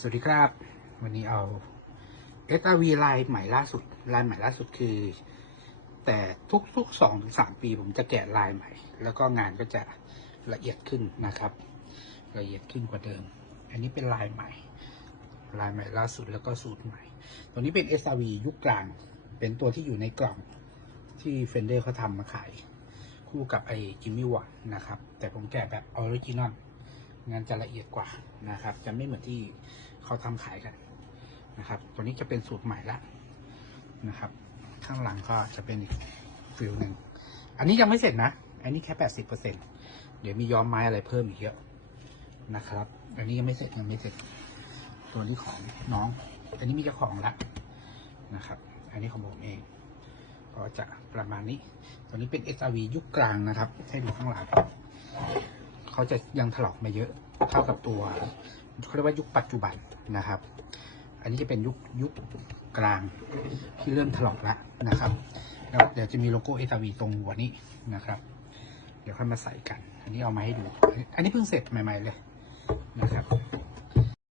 สวัสดีครับ วันนี้เอา SRV ลายใหม่ล่าสุด ลายใหม่ล่าสุดคือ แต่ทุกๆสองถึงสามปีผมจะแกะลายใหม่ แล้วก็งานก็จะละเอียดขึ้นนะครับ ละเอียดขึ้นกว่าเดิม อันนี้เป็นลายใหม่ ลายใหม่ล่าสุดแล้วก็สูตรใหม่ ตัวนี้เป็น SRV ยุคกลาง เป็นตัวที่อยู่ในกล่องที่เฟนเดอร์เขาทำมาขาย คู่กับไอ้จิมมี่วัตนะครับ แต่ผมแกะแบบออริจินอล งานจะละเอียดกว่านะครับ จะไม่เหมือนที่เขาทำขายกันนะครับ ตัวนี้จะเป็นสูตรใหม่ละนะครับ ข้างหลังก็จะเป็นอีกฟิลหนึ่งอันนี้ยังไม่เสร็จนะ อันนี้แค่แปดสิบเปอร์เซ็นเดี๋ยวมีย้อมไม้อะไรเพิ่มอีกเยอะนะครับ อันนี้ยังไม่เสร็จยังไม่เสร็จ ตัวนี้ของน้อง อันนี้มีเจ้าของละนะครับ อันนี้ของผมเอง ก็จะประมาณนี้ ตัวนี้เป็น SRV ยุคกลางนะครับ ให้ดูข้างหลัง เขาจะยังถลอกมาเยอะเท่ากับตัวเขาเรียกว่ายุคปัจจุบันนะครับ อันนี้จะเป็นยุคยุคกลางที่เริ่มถลอกแล้วนะครับแล้วเดี๋ยวจะมีโลโก้เอทาวีตรงหัวนี้นะครับ เดี๋ยวค่อยมาใส่กัน อันนี้เอามาให้ดู อันนี้เพิ่งเสร็จใหม่ ๆเลยนะครับ